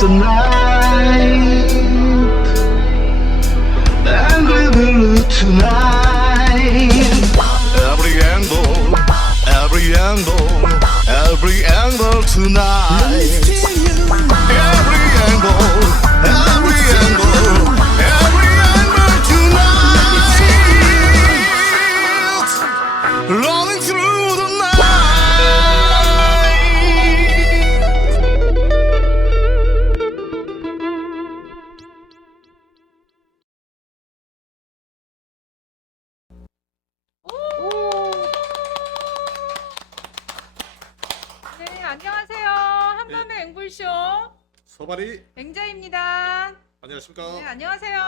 the night, and we will lose tonight. Every angle tonight. Every angle tonight. Rolling through the night. 네, 안녕하세요. 한밤의 앵글쇼 소발이 앵자입니다. 안녕하십니까? 네, 안녕하세요.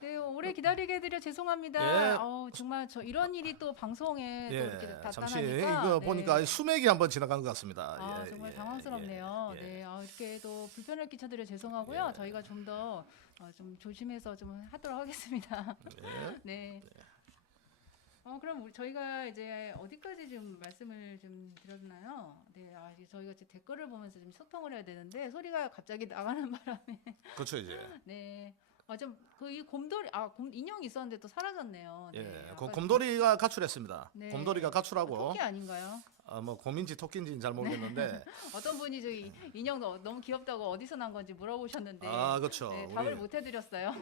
네, 오래 기다리게 해드려 죄송합니다. 예. 정말 저 이런 일이 또 방송에 또 이렇게 잠시 나타나니까 이거 네. 보니까 수맥이 한번 지나간 것 같습니다. 정말 당황스럽네요. 네, 이렇게 또 불편을 끼쳐드려 죄송하고요. 저희가 좀 더 좀 조심해서 좀 하도록 하겠습니다. 네. 그럼 저희가 이제 어디까지 좀 말씀을 좀 드렸나요? 네, 이제 저희가 이제 댓글을 보면서 좀 소통을 해야 되는데 소리가 갑자기 나가는 바람에 그렇죠 이제. 네, 이 곰돌이 인형이 있었는데 또 사라졌네요. 네, 아까 곰돌이가 가출했습니다. 네. 곰돌이가 가출하고 토끼 아닌가요? 뭐 곰인지 토끼인지는 잘 모르겠는데. 어떤 분이 저희 인형 너무 귀엽다고 어디서 난 건지 물어보셨는데 그렇죠. 네, 답을 못 해드렸어요.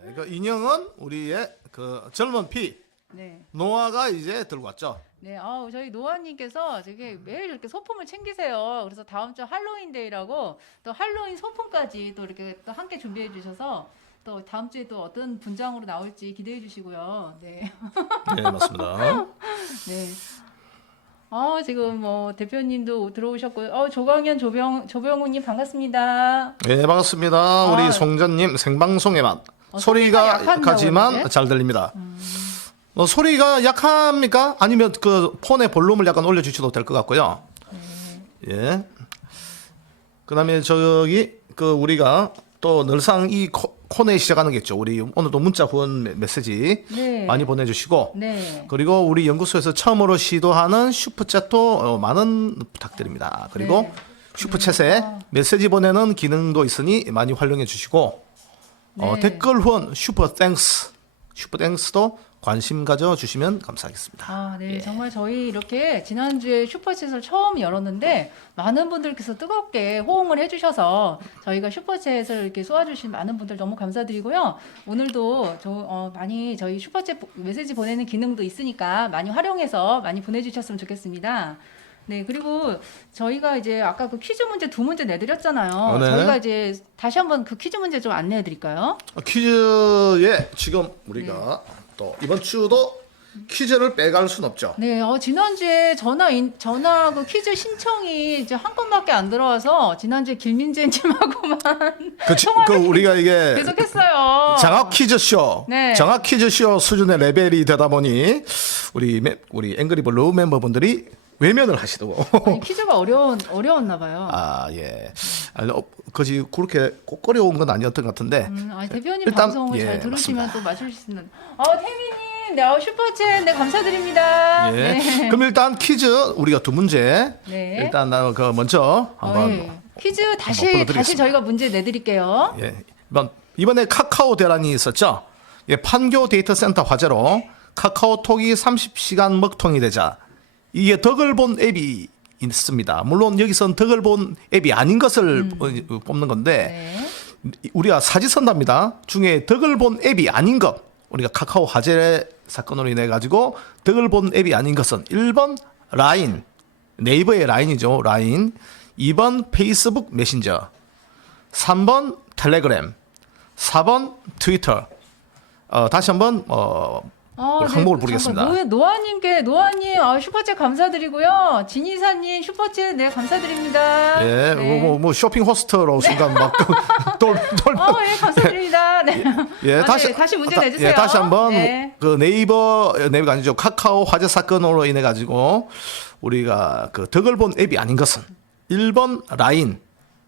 그러니까 인형은 우리의 그 젊은 피 네. 노아가 이제 들고 왔죠. 네, 저희 노아님께서 되게 매일 이렇게 소품을 챙기세요. 그래서 다음 주 할로윈데이라고 또 할로윈 소품까지 또 이렇게 또 함께 준비해 주셔서 또 다음 주에 또 어떤 분장으로 나올지 기대해 주시고요. 네. 네 맞습니다. 네. 지금 뭐 대표님도 들어오셨고요. 조광현 조병우님 반갑습니다. 네 반갑습니다. 우리 송전님 생방송의 맛. 소리가 약하다고 약하지만 그러는데? 잘 들립니다. 소리가 약합니까? 아니면 그 폰의 볼륨을 약간 올려주셔도 될 것 같고요. 예. 그다음에 저기 그 우리가 또 늘상 이 코너에 시작하는 게 있죠. 우리 오늘도 문자 후원 메시지 네. 많이 보내주시고 네. 그리고 우리 연구소에서 처음으로 시도하는 슈퍼챗도 많은 부탁드립니다. 그리고 네. 슈퍼챗에 메시지 보내는 기능도 있으니 많이 활용해 주시고 네. 댓글 후원 슈퍼땡스도 관심 가져 주시면 감사하겠습니다. 네. 정말 저희 이렇게 지난주에 슈퍼챗을 처음 열었는데 많은 분들께서 뜨겁게 호응을 해주셔서 저희가 슈퍼챗을 이렇게 쏘아주신 많은 분들 너무 감사드리고요. 오늘도 많이 저희 슈퍼챗 메시지 보내는 기능도 있으니까 많이 활용해서 많이 보내주셨으면 좋겠습니다. 네, 그리고 저희가 이제 아까 그 퀴즈 문제 2문제 내드렸잖아요. 네. 저희가 이제 다시 한번 그 퀴즈 문제 좀 안내해 드릴까요? 퀴즈에 지금 우리가 또 이번 주도 퀴즈를 빼갈 순 없죠. 네, 지난주에 전화 그 퀴즈 신청이 이제 한 건밖에 안 들어와서 지난주에 김민재님하고만 그 우리가 이게 계속했어요. 장학 퀴즈쇼, 네. 장학 퀴즈쇼 수준의 레벨이 되다 보니 우리 앵그리블루 멤버분들이 외면을 하시더고. 아니, 퀴즈가 어려웠나 봐요. 예. 그지 그렇게 꼭 어려운 건 아니었던 것 같은데. 대표님 일단, 방송을 예, 잘 들으시면 맞습니다. 또 맞출 수 있는. 태민님, 네, 슈퍼챗, 네, 감사드립니다. 예. 네. 그럼 일단 퀴즈 우리가 2문제. 네. 일단 나는 그 먼저 한번 예. 퀴즈 다시 불러드리겠습니다. 저희가 문제 내드릴게요. 예. 이번에 카카오 대란이 있었죠. 예, 판교 데이터 센터 화재로 카카오톡이 30시간 먹통이 되자 이게 덕을 본 앱이 있습니다. 물론 여기선 덕을 본 앱이 아닌 것을 뽑는 건데 네. 우리가 사지선답니다. 중에 덕을 본 앱이 아닌 것 우리가 카카오 화재 사건으로 인해 가지고 덕을 본 앱이 아닌 것은 1번 라인 네이버의 라인이죠. 라인 2번 페이스북 메신저 3번 텔레그램 4번 트위터 다시 한번 항목을 부르겠습니다. 노아님 슈퍼챗 감사드리고요. 진이사님 슈퍼챗 네 감사드립니다. 예, 네. 뭐 쇼핑 호스트로 순간 막 예, 감사드립니다. 네. 예, 다시 문제 내주세요. 예, 다시 한번 네. 그 네이버가 아니죠. 카카오 화재 사건으로 인해 가지고 우리가 그 덕을 본 앱이 아닌 것은 1번 라인,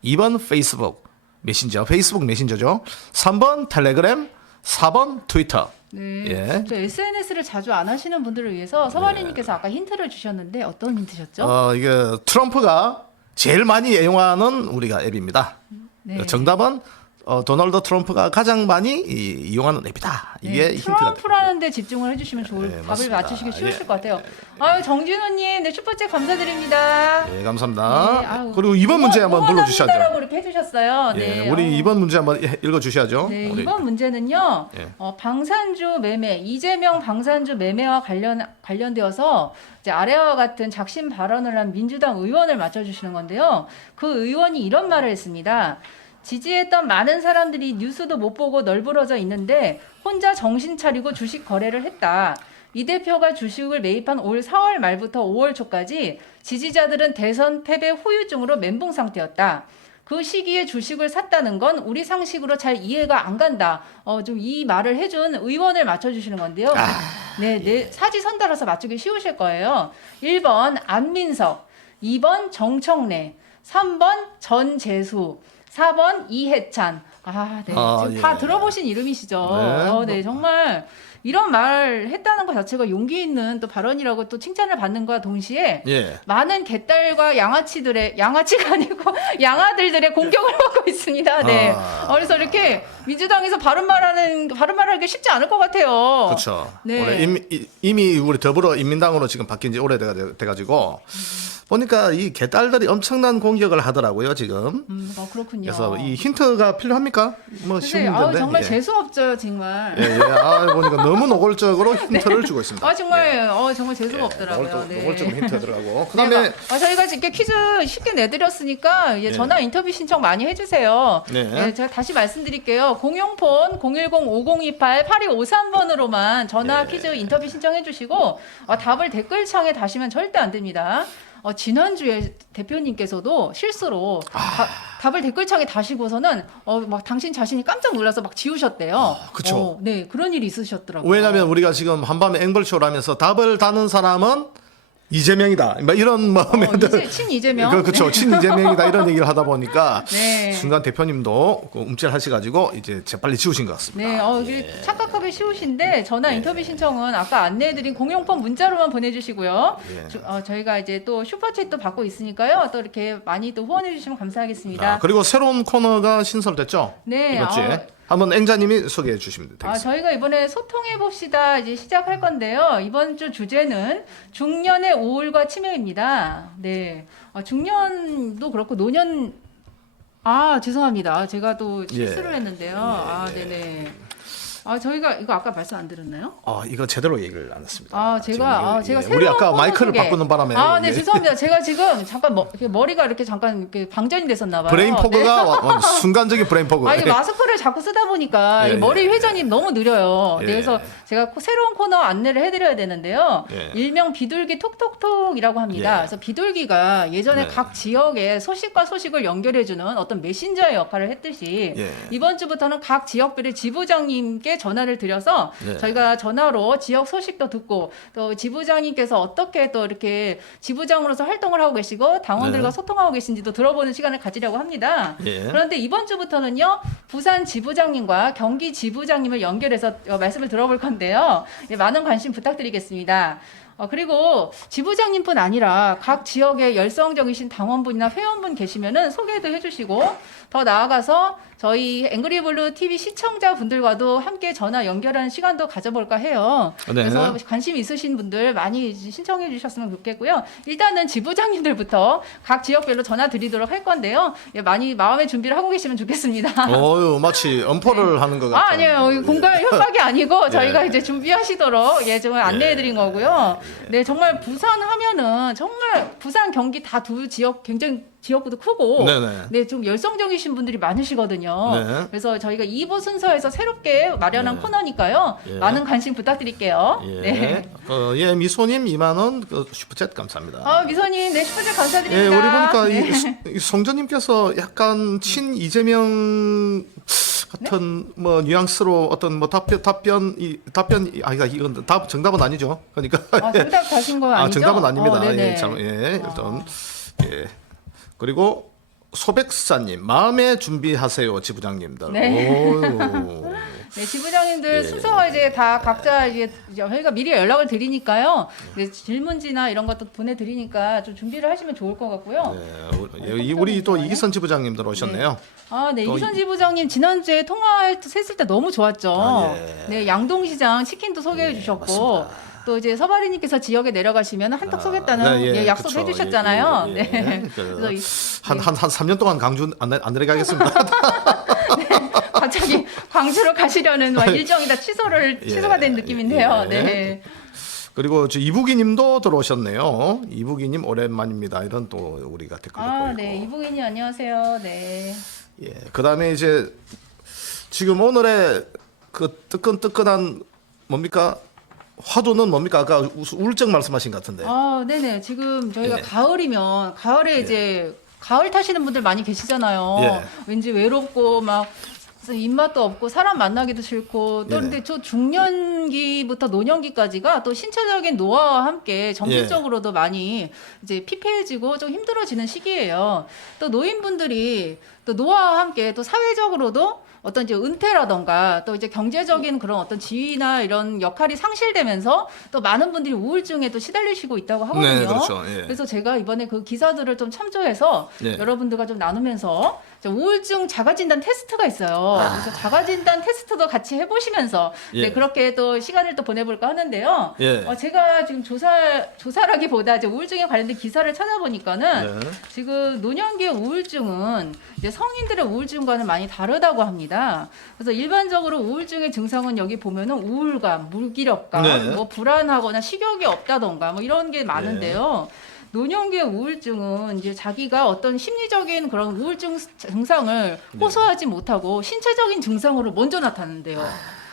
2번 페이스북 메신저죠. 3번 텔레그램, 4번 트위터. 네. 예. 또 SNS를 자주 안 하시는 분들을 위해서 서발리님께서 아까 힌트를 주셨는데 어떤 힌트셨죠? 이게 트럼프가 제일 많이 애용하는 우리가 앱입니다. 네. 정답은 도널드 트럼프가 가장 많이 이용하는 앱이다. 이게 네, 힌트가 트럼프라는 데 집중을 해주시면 좋을 네, 답을 맞습니다. 맞추시기 쉬우실 예. 것 같아요. 아유 정진호님, 네 슈퍼챗 감사드립니다. 네, 감사합니다. 네, 아유, 그리고 이번 문제 한번 불러주셔야죠. 응원합니다라고 이렇게 해주셨어요. 예, 네, 우리 이번 문제 한번 읽어주셔야죠. 네, 우리. 이번 문제는요. 예. 방산주 매매, 이재명 방산주 매매와 관련되어서 이제 아래와 같은 작심 발언을 한 민주당 의원을 맞춰주시는 건데요. 그 의원이 이런 말을 했습니다. 지지했던 많은 사람들이 뉴스도 못 보고 널브러져 있는데 혼자 정신 차리고 주식 거래를 했다. 이 대표가 주식을 매입한 올 4월 말부터 5월 초까지 지지자들은 대선 패배 후유증으로 멘붕 상태였다. 그 시기에 주식을 샀다는 건 우리 상식으로 잘 이해가 안 간다. 좀 이 말을 해준 의원을 맞춰주시는 건데요. 네, 사지선다라서 맞추기 쉬우실 거예요. 1번 안민석, 2번 정청래, 3번 전재수, 4번 이해찬. 네. 지금 예. 다 들어보신 이름이시죠? 네. 네, 정말 이런 말 했다는 것 자체가 용기 있는 또 발언이라고 또 칭찬을 받는 것과 동시에 예. 많은 개딸과 양아치가 아니고 양아들들의 공격을 받고 있습니다. 네. 그래서 이렇게 민주당에서 바른 말하기 쉽지 않을 것 같아요. 그렇죠. 네. 원래 이미 우리 더불어인민당으로 지금 바뀐 지 오래돼가지고 보니까 이 개딸들이 엄청난 공격을 하더라고요 지금. 그렇군요. 그래서 이 힌트가 필요합니까? 뭐 쉬운 문제인데. 정말 예. 재수 없죠, 정말. 예. 보니까 너무 노골적으로 힌트를 주고 있습니다. 정말 정말 재수가 없더라고요. 노골적인 힌트 들어가고. 네, 그다음에 저희가 이렇게 퀴즈 쉽게 내드렸으니까 이제 전화 인터뷰 신청 많이 해주세요. 네. 제가 다시 말씀드릴게요. 공용폰 010-5028-8253번으로만 전화 퀴즈 인터뷰 신청해주시고 답을 댓글창에 다시면 절대 안 됩니다. 지난주에 대표님께서도 실수로 답을 댓글창에 다시고서는 막 당신 자신이 깜짝 놀라서 막 지우셨대요. 그쵸. 네, 그런 일이 있으셨더라고요. 왜냐하면 우리가 지금 한밤에 앵벌쇼를 하면서 답을 다는 사람은 이재명이다. 뭐 이런 친이재명. 그렇죠. 친이재명이다 이런 얘기를 하다 보니까 네. 순간 대표님도 움찔하셔가지고 이제 재빨리 지우신 것 같습니다. 네, 착각하기 쉬우신데 전화 인터뷰 신청은 아까 안내해드린 공용폰 문자로만 보내주시고요. 저희가 이제 또 슈퍼챗도 받고 있으니까요. 또 이렇게 많이 또 후원해주시면 감사하겠습니다. 그리고 새로운 코너가 신설됐죠? 네, 이번 주에 한번 앵자님이 소개해 주시면 되겠습니다. 저희가 이번에 소통해 봅시다 이제 시작할 건데요. 이번 주 주제는 중년의 우울과 치매입니다. 네, 중년도 그렇고 노년. 죄송합니다. 제가 또 실수를 했는데요. 네네. 저희가 이거 아까 말씀 안 드렸나요? 이거 제대로 얘기를 안 했습니다. 제가 새로운 우리 아까 코너 마이크를 소개. 바꾸는 바람에 네, 죄송합니다. 제가 지금 잠깐 머리가 이렇게 잠깐 이렇게 방전이 됐었나 봐요. 브레인 포그가 순간적인 브레인 포그. 이 마스크를 자꾸 쓰다 보니까 이 머리 회전이 너무 느려요. 그래서 제가 새로운 코너 안내를 해드려야 되는데요. 일명 비둘기 톡톡톡이라고 합니다. 그래서 비둘기가 예전에 각 지역의 소식과 소식을 연결해주는 어떤 메신저의 역할을 했듯이 이번 주부터는 각 지역별의 지부장님께 전화를 드려서 저희가 전화로 지역 소식도 듣고 또 지부장님께서 어떻게 또 이렇게 지부장으로서 활동을 하고 계시고 당원들과 소통하고 계신지도 들어보는 시간을 가지려고 합니다. 그런데 이번 주부터는요, 부산 지부장님과 경기 지부장님을 연결해서 말씀을 들어볼 건데요. 많은 관심 부탁드리겠습니다. 그리고 지부장님뿐 아니라 각 지역에 열성적이신 당원분이나 회원분 계시면은 소개도 해주시고 더 나아가서 저희 앵그리블루 TV 시청자분들과도 함께 전화 연결하는 시간도 가져볼까 해요. 그래서 관심 있으신 분들 많이 신청해 주셨으면 좋겠고요. 일단은 지부장님들부터 각 지역별로 전화 드리도록 할 건데요. 많이 마음의 준비를 하고 계시면 좋겠습니다. 마치 엄포를 하는 것 같아요. 아니에요. 공갈 협박이 아니고 저희가 이제 준비하시도록 정말 안내해 드린 거고요. 네, 정말 부산 하면은 정말 부산 경기 다 두 지역 굉장히 지역구도 크고 좀 열성적이신 분들이 많으시거든요. 그래서 저희가 2부 순서에서 새롭게 마련한 코너니까요. 많은 관심 부탁드릴게요. 미소님 2만 원 슈퍼챗 감사합니다. 미소님, 슈퍼챗 감사드립니다. 우리 보니까 이 성전님께서 약간 친 이재명 같은 뉘앙스로 어떤 이건 정답은 아니죠. 그러니까 정답 가신 거 아니죠? 정답은 아닙니다. 일단 그리고 소백사님 마음의 준비하세요 지부장님들. 네, 지부장님들 예. 순서 이제 다 각자 이제 저희가 미리 연락을 드리니까요. 네, 질문지나 이런 것도 보내드리니까 좀 준비를 하시면 좋을 것 같고요. 네, 우리 또 이기선 지부장님들 오셨네요. 아, 네, 또 이기선 지부장님 지난주에 통화했을 때 너무 좋았죠. 아, 예. 네, 양동시장 치킨도 소개해 주셨고. 맞습니다. 또 이제 서바리님께서 지역에 내려가시면 한턱 쏘겠다는 네, 약속해 그쵸. 주셨잖아요. 예, 예, 예. 네. 그래서 한 3년 동안 강주 안 내려가겠습니다. 갑자기 광주로 가시려는 막 일정이 다 취소가 된 느낌인데요. 예. 네. 그리고 저 이부기님도 들어오셨네요. 이부기님 오랜만입니다. 이런 또 우리가 댓글도 아, 보이고. 네, 이붕이님 안녕하세요. 네. 예. 그다음에 이제 지금 오늘의 그 뜨끈뜨끈한 뭡니까? 화두는 뭡니까? 아까 우울증 말씀하신 것 같은데. 아, 네네. 지금 저희가 예. 가을이면 가을에 이제 가을 타시는 분들 많이 계시잖아요. 예. 왠지 외롭고 막 입맛도 없고 사람 만나기도 싫고 또 예. 근데 저 중년기부터 노년기까지가 또 신체적인 노화와 함께 정신적으로도 많이 이제 피폐해지고 좀 힘들어지는 시기예요. 또 노인분들이 또 노화와 함께 또 사회적으로도 어떤 이제 은퇴라던가 또 이제 경제적인 그런 어떤 지위나 이런 역할이 상실되면서 또 많은 분들이 우울증에 또 시달리시고 있다고 하거든요. 네, 그렇죠. 예. 그래서 제가 이번에 그 기사들을 좀 참조해서 예. 여러분들과 좀 나누면서 우울증 자가진단 테스트가 있어요. 그래서 자가진단 테스트도 같이 해보시면서 예. 네, 그렇게 또 시간을 또 보내볼까 하는데요. 예. 제가 지금 조사라기보다 이제 우울증에 관련된 기사를 찾아보니까는 네. 지금 노년기의 우울증은 이제 성인들의 우울증과는 많이 다르다고 합니다. 그래서 일반적으로 우울증의 증상은 여기 보면은 우울감, 무기력감, 네. 뭐 불안하거나 식욕이 없다던가 뭐 이런 게 많은데요. 노년기의 우울증은 이제 자기가 어떤 심리적인 그런 우울증 증상을 호소하지 못하고 신체적인 증상으로 먼저 나타난대요.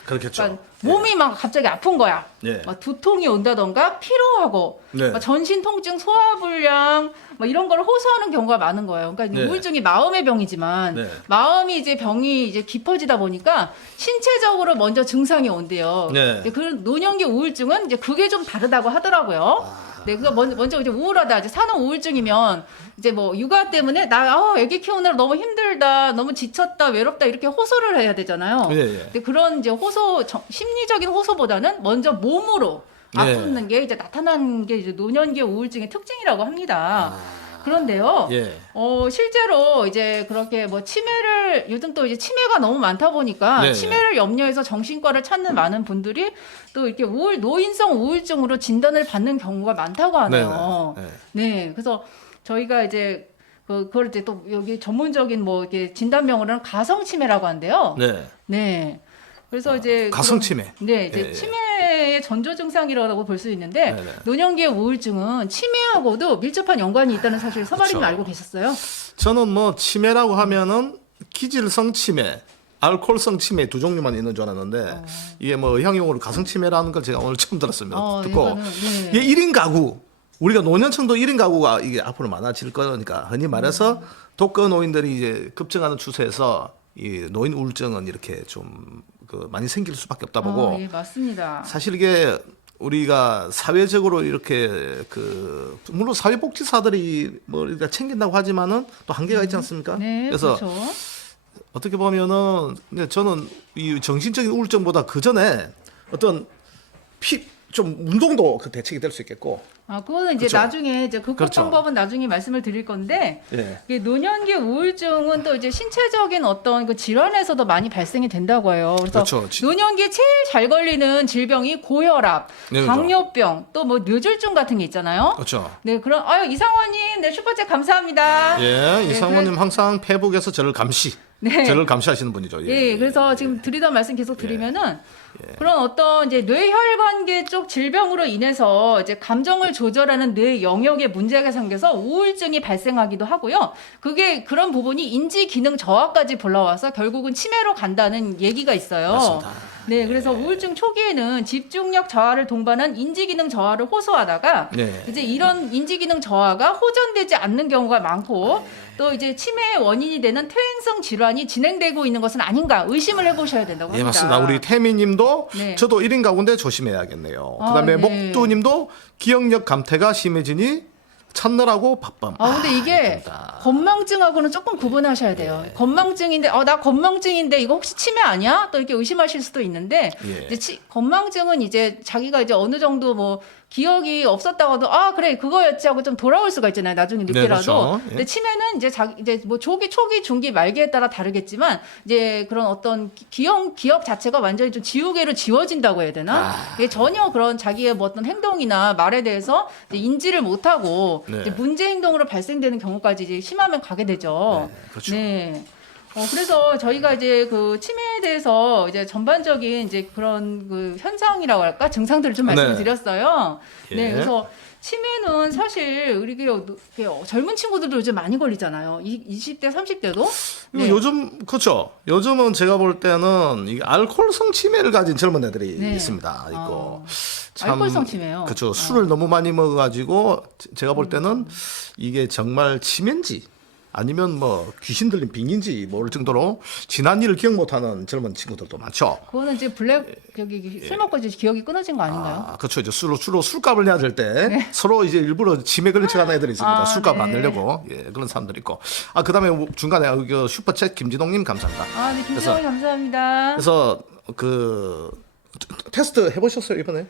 그렇겠죠. 그러니까 몸이 막 갑자기 아픈 거야. 예. 막 두통이 온다던가 피로하고 네. 막 전신 통증, 소화불량 막 이런 걸 호소하는 경우가 많은 거예요. 그러니까 네. 우울증이 마음의 병이지만 네. 마음이 이제 병이 이제 깊어지다 보니까 신체적으로 먼저 증상이 온대요. 네. 이제 그 노년기 우울증은 이제 그게 좀 다르다고 하더라고요. 네, 그래서 먼저 이제 우울하다, 이제 산후 우울증이면 이제 뭐 육아 때문에 애기 키우느라 너무 힘들다, 너무 지쳤다, 외롭다 이렇게 호소를 해야 되잖아요. 예, 예. 근데 그런 이제 심리적인 호소보다는 먼저 몸으로 아픈 게 이제 나타난 게 이제 노년기 우울증의 특징이라고 합니다. 그런데요. 예. 실제로 이제 그렇게 뭐 요즘 또 이제 치매가 너무 많다 보니까 네, 치매를 염려해서 정신과를 찾는 많은 분들이 또 이렇게 노인성 우울증으로 진단을 받는 경우가 많다고 하네요. 네, 네. 네. 그래서 저희가 이제 그걸 이제 또 여기 전문적인 뭐 이렇게 진단명으로는 가성치매라고 한대요. 네. 네. 그래서 이제 가성치매. 네, 이제 예, 예. 치매의 전조 증상이라고 볼 수 있는데 네네. 노년기의 우울증은 치매하고도 밀접한 연관이 있다는 사실 서바리님 그렇죠. 알고 계셨어요? 저는 뭐 치매라고 하면은 기질성 치매, 알코올성 치매 두 종류만 있는 줄 알았는데 이게 뭐 의학용어로 가성치매라는 걸 제가 오늘 처음 들었습니다. 듣고 이거는, 네. 이게 1인 가구 우리가 노년층도 1인 가구가 이게 앞으로 많아질 거니까 흔히 말해서 독거 노인들이 이제 급증하는 추세에서 이 노인 우울증은 이렇게 좀 많이 생길 수밖에 없다 보고 예, 맞습니다. 사실 이게 우리가 사회적으로 이렇게 물론 사회복지사들이 뭐 우리가 챙긴다고 하지만은 또 한계가 있지 않습니까? 네, 그래서 그렇죠. 어떻게 보면은 근데 저는 이 정신적인 우울증보다 그 전에 어떤 좀 운동도 그 대책이 될 수 있겠고. 그거는 이제 그렇죠. 나중에 이제 극복 그렇죠. 방법은 나중에 말씀을 드릴 건데 예. 이게 노년기 우울증은 또 이제 신체적인 어떤 그 질환에서도 많이 발생이 된다고 해요. 그래서 그렇죠. 노년기에 제일 잘 걸리는 질병이 고혈압, 네, 그렇죠. 당뇨병, 또 뭐 뇌졸중 같은 게 있잖아요. 그렇죠. 네, 그럼 이상원님, 네 슈퍼챗 감사합니다. 예, 네, 이상호님 항상 페북에서 저를 감시하시는 분이죠. 예, 그래서 지금 드리던 말씀 계속 드리면은 그런 어떤 이제 뇌혈관계 쪽 질병으로 인해서 이제 감정을 조절하는 뇌 영역에 문제가 생겨서 우울증이 발생하기도 하고요. 그런 부분이 인지 기능 저하까지 올라와서 결국은 치매로 간다는 얘기가 있어요. 맞습니다. 네, 그래서 우울증 초기에는 집중력 저하를 동반한 인지 기능 저하를 호소하다가 네. 이제 이런 인지 기능 저하가 호전되지 않는 경우가 많고 또 이제 치매의 원인이 되는 퇴행성 질환이 진행되고 있는 것은 아닌가 의심을 해보셔야 된다고 합니다. 예, 맞습니다. 우리 태미님도 네. 저도 1인 가구인데 조심해야겠네요. 아, 그다음에 네. 목두님도 기억력 감퇴가 심해지니 찾느라고 바쁨. 근데 이게 됩니다. 건망증하고는 조금 구분하셔야 돼요. 건망증인데, 나 건망증인데 이거 혹시 치매 아니야? 또 이렇게 의심하실 수도 있는데, 예. 이제 건망증은 이제 자기가 이제 어느 정도 뭐 기억이 없었다고도 그래 그거였지 하고 좀 돌아올 수가 있잖아요. 나중에 늦게라도. 그렇죠. 예. 근데 치매는 이제 뭐 초기, 중기, 말기에 따라 다르겠지만 이제 그런 어떤 기억 자체가 완전히 좀 지우개로 지워진다고 해야 되나? 이게 전혀 그런 자기의 뭐 어떤 행동이나 말에 대해서 이제 인지를 못하고 네. 이제 문제 행동으로 발생되는 경우까지 이제 심하면 가게 되죠. 네, 그렇죠. 네. 그래서 저희가 이제 그 치매에 대해서 이제 전반적인 이제 그런 그 현상이라고 할까? 증상들을 좀 말씀을 네. 드렸어요. 예. 네. 그래서 치매는 사실 우리 젊은 친구들도 요즘 많이 걸리잖아요. 20대, 30대도. 이거 요즘 그렇죠. 요즘은 제가 볼 때는 이게 알코올성 치매를 가진 젊은 애들이 네. 있습니다. 이거 알코올성 치매요. 그렇죠. 술을 너무 많이 먹어가지고 제가 볼 때는 이게 정말 치매인지 아니면 뭐 귀신 들린 빙인지 모를 정도로 지난 일을 기억 못하는 젊은 친구들도 많죠. 그거는 이제 술 먹고 이제 기억이 끊어진 거 아닌가요? 그렇죠. 이제 주로 술값을 내야 될 때 서로 이제 일부러 치매 걸린 척하는 애들이 있습니다. 술값을 안 네. 내려고 그런 사람들이 있고. 그다음에 중간에 슈퍼챗 김진홍님 감사합니다. 네, 김지원 감사합니다. 그래서 그 테스트 해보셨어요 이번에?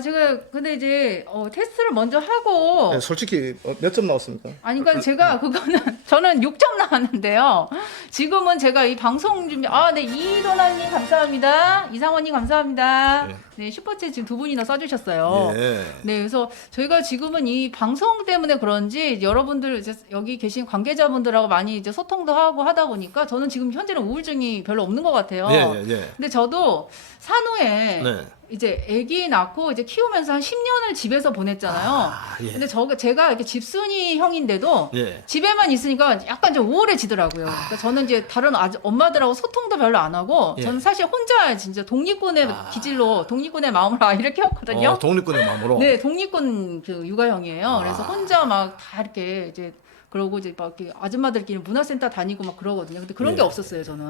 제가 근데 이제 테스트를 먼저 하고 네, 솔직히 몇 점 나왔습니까? 그러니까 제가 그거는 저는 6점 나왔는데요. 지금은 제가 이 방송 준비 네, 이도나님 감사합니다. 이상원님 감사합니다. 예. 네, 슈퍼챗 지금 두 분이나 써주셨어요. 예. 네, 그래서 저희가 지금은 이 방송 때문에 그런지 여러분들 이제 여기 계신 관계자분들하고 많이 이제 소통도 하고 하다 보니까 저는 지금 현재는 우울증이 별로 없는 것 같아요. 예. 근데 저도 산후에 네. 이제 아기 낳고 이제 키우면서 한 10년을 집에서 보냈잖아요. 예. 근데 제가 이렇게 집순이 형인데도 예. 집에만 있으니까 약간 좀 우울해지더라고요. 그러니까 저는 이제 다른 엄마들하고 소통도 별로 안 하고 예. 저는 사실 혼자 진짜 독립군의 기질로 독립군의 마음으로 아이를 키웠거든요. 독립군의 마음으로. 네, 독립군 그 육아형이에요. 그래서 혼자 막 다 이렇게 이제 그러고 이제 막 이렇게 아줌마들끼리 문화센터 다니고 막 그러거든요. 근데 그런 게 없었어요, 저는.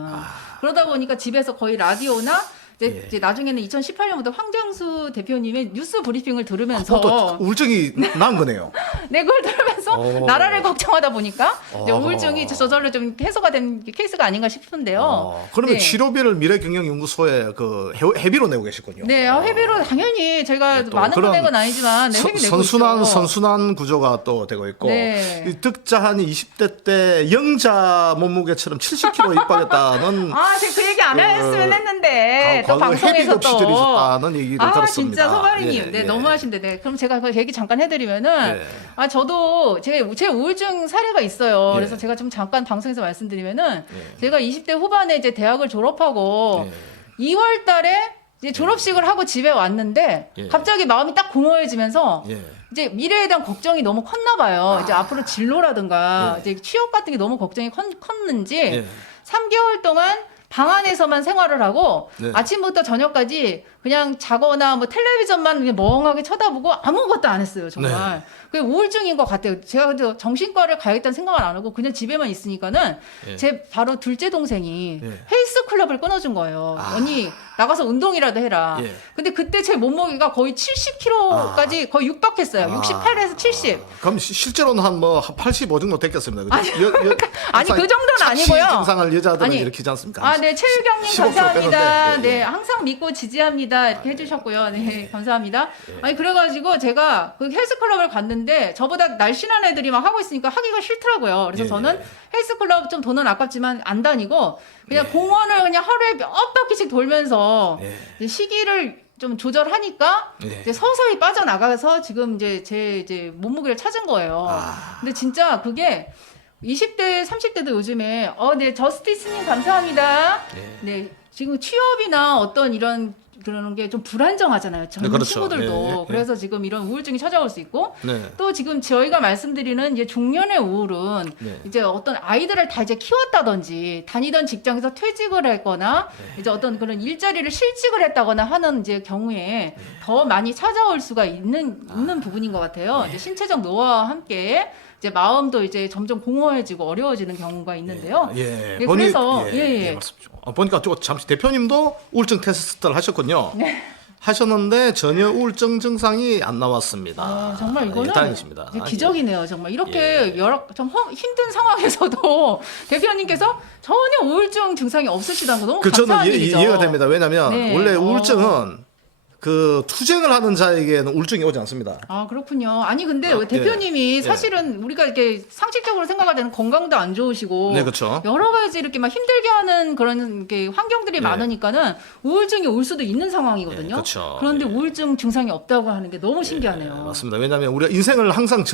그러다 보니까 집에서 거의 라디오나 이제 나중에는 2018년부터 황정수 대표님의 뉴스 브리핑을 들으면서 또 우울증이 난 거네요. 네, 그걸 들으면서 나라를 걱정하다 보니까 이제 우울증이 저절로 좀 해소가 된 케이스가 아닌가 싶은데요. 그러면 네. 치료비를 미래경영연구소에 그 회비로 내고 계시군요. 네, 회비로 당연히 제가 또 많은 그런 금액은 아니지만 회비 내고 있죠. 선순환 구조가 또 되고 있고 네. 이 득자한이 20대 때 영자 몸무게처럼 70kg 입하겠다는 제가 그 얘기 안 했으면 했는데 또 방송에서 회비 없이 또 들으셨다는 얘기를 들었습니다. 진짜 소바리님, 네, 예. 너무하신데, 네, 그럼 제가 그 얘기 잠깐 해드리면은, 저도 제 우울증 사례가 있어요. 예. 그래서 제가 좀 잠깐 방송에서 말씀드리면은, 제가 20대 후반에 이제 대학을 졸업하고 2월달에 이제 졸업식을 하고 집에 왔는데, 갑자기 마음이 딱 공허해지면서. 이제 미래에 대한 걱정이 너무 컸나 봐요. 이제 앞으로 진로라든가 이제 취업 같은 게 너무 걱정이 컸는지 3개월 동안 방 안에서만 생활을 하고 아침부터 저녁까지 그냥 자거나 뭐 텔레비전만 그냥 멍하게 쳐다보고 아무것도 안 했어요, 정말. 그게 우울증인 것 같아요. 제가 근데 정신과를 가야겠다는 생각을 안 하고 그냥 집에만 있으니까는 제 바로 둘째 동생이 헬스 클럽을 끊어준 거예요. 언니 나가서 운동이라도 해라. 근데 그때 제 몸무게가 거의 70kg까지 거의 육박했어요. 68에서 70. 그럼 실제로는 한 85 정도 됐겠습니다. 아니 그 정도는 아니고요. 증상을 여자들은 일으키지 않습니까? 네, 최유경님 15kg 감사합니다. 빼는데, 네, 항상 믿고 지지합니다. 이렇게 해주셨고요. 네, 감사합니다. 그래가지고 제가 그 헬스클럽을 갔는데 저보다 날씬한 애들이 막 하고 있으니까 하기가 싫더라고요. 그래서 저는 헬스클럽 좀 돈은 아깝지만 안 다니고 그냥 공원을 그냥 하루에 몇 바퀴씩 돌면서 이제 시기를 좀 조절하니까 이제 서서히 빠져나가서 지금 이제 제 몸무게를 찾은 거예요. 근데 진짜 그게 20대, 30대도 요즘에 네, 저스티스님 감사합니다. 네, 지금 취업이나 어떤 이런 그러는 게 좀 불안정하잖아요. 젊은 그렇죠. 친구들도. 그래서 지금 이런 우울증이 찾아올 수 있고 또 지금 저희가 말씀드리는 이제 중년의 우울은 이제 어떤 아이들을 다 이제 키웠다든지 다니던 직장에서 퇴직을 했거나 이제 어떤 그런 일자리를 실직을 했다거나 하는 이제 경우에 더 많이 찾아올 수가 있는 부분인 것 같아요. 이제 신체적 노화와 함께 이제 마음도 이제 점점 공허해지고 어려워지는 경우가 있는데요. 그래서 말씀 좀. 보니까 잠시 대표님도 우울증 테스트를 하셨군요. 하셨는데 전혀 우울증 증상이 안 나왔습니다. 정말 이거는 예, 다행이십니다. 이제 기적이네요. 정말 이렇게 여러 좀 힘든 상황에서도 대표님께서 전혀 우울증 증상이 없으시다는 거 너무 저는 감사한 일이죠. 이해가 됩니다. 왜냐하면 네. 원래 우울증은 그 투쟁을 하는 자에게는 우울증이 오지 않습니다. 아 그렇군요. 아니 근데 예. 대표님이 예. 사실은 우리가 이렇게 상식적으로 생각할 때는 건강도 안 좋으시고 네, 그렇죠. 여러 가지 이렇게 막 힘들게 하는 그런 이렇게 환경들이 예. 많으니까는 우울증이 올 수도 있는 상황이거든요. 예, 그렇죠. 그런데 예. 우울증 증상이 없다고 하는 게 너무 신기하네요. 맞습니다. 왜냐하면 우리가 인생을 항상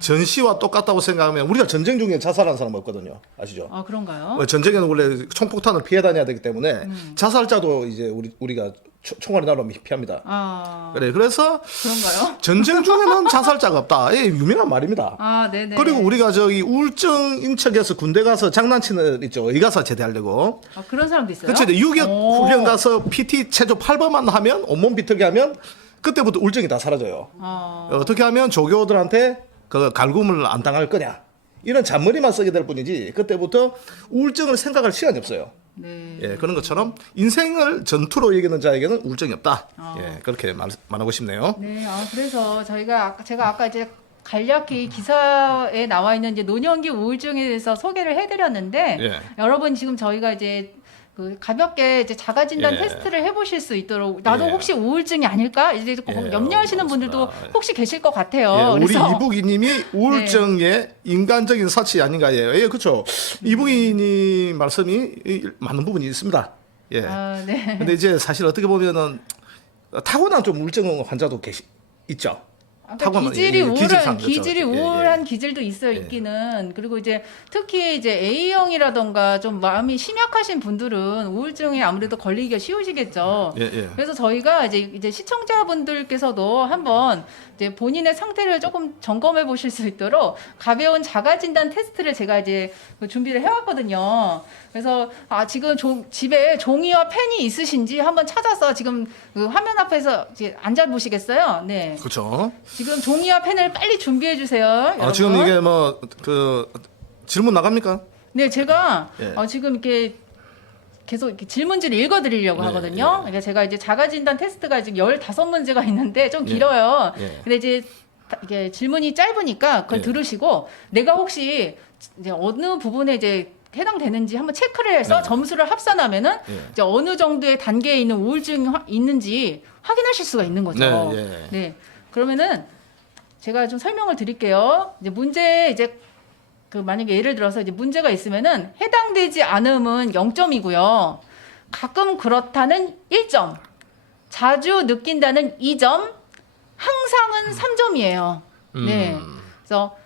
전시와 똑같다고 생각하면 우리가 전쟁 중에 자살하는 사람 없거든요. 아시죠? 아 그런가요? 전쟁에는 원래 총폭탄을 피해 다녀야 되기 때문에 자살자도 이제 우리가 총알이 날아오면 피합니다. 아 그래서 그런가요? 전쟁 중에는 자살자가 없다. 이 유명한 말입니다. 아 네네. 그리고 우리가 저기 우울증인 척해서 군대 가서 장난치는 있죠. 어디 가서 제대하려고. 아, 그런 사람도 있어요? 그렇죠. 6.25 오. 훈련 가서 PT 체조 8번만 하면 온몸 비틀게 하면 그때부터 우울증이 다 사라져요. 어떻게 하면 조교들한테 그 갈굼을 안 당할 거냐. 이런 잔머리만 쓰게 될 뿐이지 그때부터 우울증을 생각할 시간이 없어요. 네. 예, 그런 것처럼 인생을 전투로 여기는 자에게는 우울증이 없다. 예, 그렇게 말하고 싶네요. 네, 그래서 제가 아까 이제 간략히 기사에 나와 있는 이제 노년기 우울증에 대해서 소개를 해드렸는데 예. 여러분 지금 저희가 이제 그 가볍게 이제 자가 진단 예. 테스트를 해보실 수 있도록 나도 예. 혹시 우울증이 아닐까 이제 예, 염려하시는 분들도 맞습니다. 혹시 계실 것 같아요. 예, 우리 그래서 이북이님이 우울증의 인간적인 사치 아닌가요? 예, 그렇죠. 이북이님 말씀이 맞는 부분이 있습니다. 예. 아, 네. 근데 이제 사실 어떻게 보면은 타고난 좀 우울증 환자도 있죠. 그러니까 기질이 예, 우울한 기질상 그렇죠. 기질이 예, 예. 우울한 기질도 있어요. 예. 있기는. 그리고 이제 특히 이제 A형이라던가 좀 마음이 심약하신 분들은 우울증에 아무래도 걸리기가 쉬우시겠죠. 예, 예. 그래서 저희가 이제 시청자분들께서도 한번 이제 본인의 상태를 조금 점검해 보실 수 있도록 가벼운 자가 진단 테스트를 제가 이제 준비를 해왔거든요. 그래서 지금 집에 종이와 펜이 있으신지 한번 찾아서 지금 그 화면 앞에서 이제 앉아 보시겠어요? 네. 그렇죠. 지금 종이와 펜을 빨리 준비해 주세요. 여러분. 지금 이게 뭐 그 질문 나갑니까? 네, 제가 예. 지금 이렇게 계속 이렇게 질문지를 읽어드리려고 네, 하거든요. 예. 그러니까 제가 이제 자가진단 테스트가 지금 15문제가 있는데 좀 예. 길어요. 예. 근데 이제 이게 질문이 짧으니까 그걸 예. 들으시고 내가 혹시 이제 어느 부분에 이제 해당되는지 한번 체크를 해서 네. 점수를 합산하면은 예. 이제 어느 정도의 단계에 있는 우울증이 있는지 확인하실 수가 있는 거죠. 네, 예. 네. 그러면은 제가 좀 설명을 드릴게요. 이제 문제 이제 그 만약에 예를 들어서 이제 문제가 있으면은 해당되지 않음은 0점이고요. 가끔 그렇다는 1점, 자주 느낀다는 2점, 항상은 3점이에요. 네. 그래서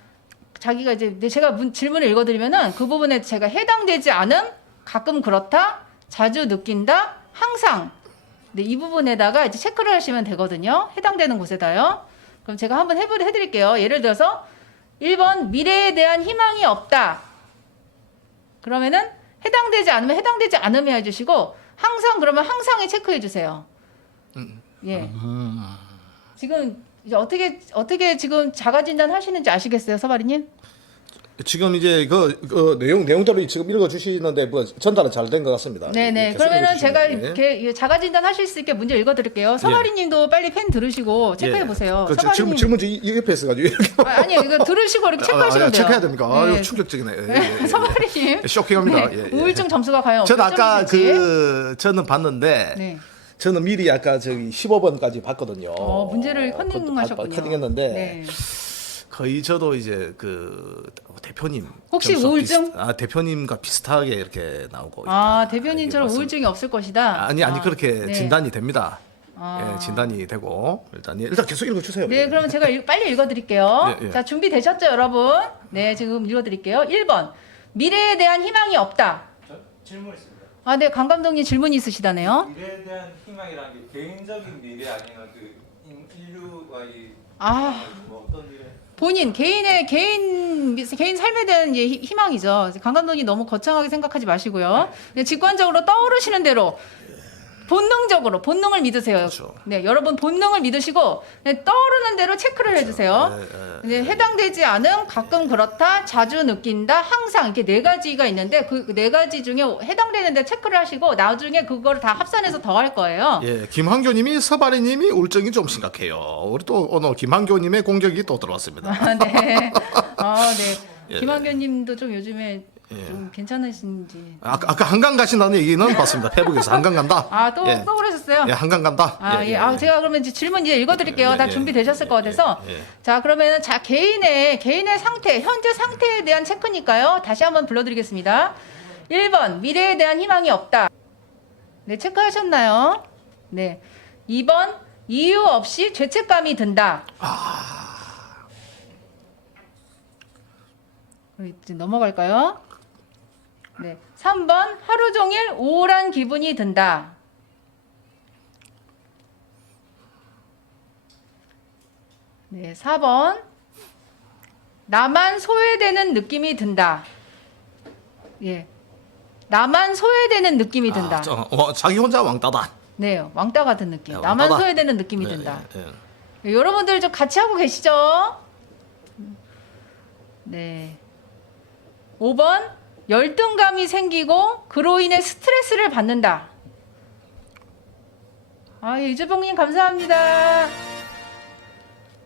자기가 이제 제가 질문을 읽어드리면은 그 부분에 제가 해당되지 않음, 가끔 그렇다, 자주 느낀다, 항상. 네, 이 부분에다가 이제 체크를 하시면 되거든요. 해당되는 곳에다요. 그럼 제가 한번 해드릴게요. 예를 들어서 1번 미래에 대한 희망이 없다. 그러면은 해당되지 않으면 해당되지 않으면 해주시고 항상 그러면 항상에 체크해 주세요. 예. 지금 이제 어떻게 지금 자가 진단 하시는지 아시겠어요, 서바리님? 지금 이제 그 내용대로 지금 읽어 주시는데 뭐 전달은 잘 된 것 같습니다. 네네. 계속 그러면은 읽어주시면, 제가 예. 이렇게 자가 진단 하실 수 있게 문제 읽어드릴게요. 서바리님도 빨리 펜 들으시고 체크해 보세요. 그 서바리님. 질문지 이 옆에 있어가지고 이렇게 아니 이거 들으시고 이렇게 체크하시면 돼요. 체크해야 됩니까? 네. 아유 충격적이네. 예, 예. 서바리님. 쇼킹합니다. 네. 예, 예. 우울증 점수가 과연 저는 몇 아까 점이실지. 저는 봤는데 네. 저는 미리 아까 저기 15번까지 봤거든요. 문제를 컨닝하셨군요. 컨닝했는데 네. 거의 저도 이제 그 대표님 혹시 점수 우울증? 대표님과 비슷하게 이렇게 나오고 대표님처럼 이게 우울증이 없을 것이다. 아니 그렇게 네. 진단이 됩니다. 아. 예, 진단이 되고 일단 계속 읽어주세요. 네, 그러면 제가 빨리 읽어드릴게요. 예, 예. 자, 준비되셨죠, 여러분? 네, 지금 읽어드릴게요. 1번. 미래에 대한 희망이 없다. 질문 있습니다. 네, 강 감독님 질문이 있으시다네요. 미래에 대한 희망이라는 게 개인적인 미래 아니면 그 인류와의 뭐 어떤 미래? 본인 개인 삶에 대한 이제 희망이죠. 강 감독님 너무 거창하게 생각하지 마시고요. 그냥 직관적으로 떠오르시는 대로 본능적으로 본능을 믿으세요. 그렇죠. 네, 여러분 본능을 믿으시고 네, 떠오르는 대로 체크를 해주세요. 네, 해당되지 않음, 가끔 그렇다, 자주 느낀다, 항상 이렇게 네 가지가 있는데 그 네 가지 중에 해당되는데 체크를 하시고 나중에 그걸 다 합산해서 더할 거예요. 예, 김한교님이 서바리님이 울증이 좀 심각해요. 우리 또 오늘 김한교님의 공격이 또 들어왔습니다. 아, 네. 아, 네. 예. 김한교님도 좀 요즘에 좀 괜찮으신지. 아까 한강 가신다는 얘기는 봤습니다. 페북에서 한강 간다. 아, 또 예. 그러셨어요? 예, 한강 간다. 아, 예. 아, 제가 그러면 이제 질문 이제 읽어드릴게요. 다 준비되셨을 것 같아서. 자, 그러면은 자 개인의 상태, 현재 상태에 대한 체크니까요. 다시 한번 불러드리겠습니다. 1번 미래에 대한 희망이 없다. 네, 체크하셨나요? 네. 2번 이유 없이 죄책감이 든다. 이제 넘어갈까요? 네. 3번 하루 종일 우울한 기분이 든다. 네, 4번 나만 소외되는 느낌이 든다. 예. 나만 소외되는 느낌이 든다. 자기 혼자 왕따다. 네, 왕따 같은 느낌. 네, 나만 왕따다. 소외되는 느낌이 든다. 예, 예. 네, 여러분들 좀 같이 하고 계시죠? 네. 5번 열등감이 생기고 그로 인해 스트레스를 받는다. 아, 예, 이주봉님 감사합니다.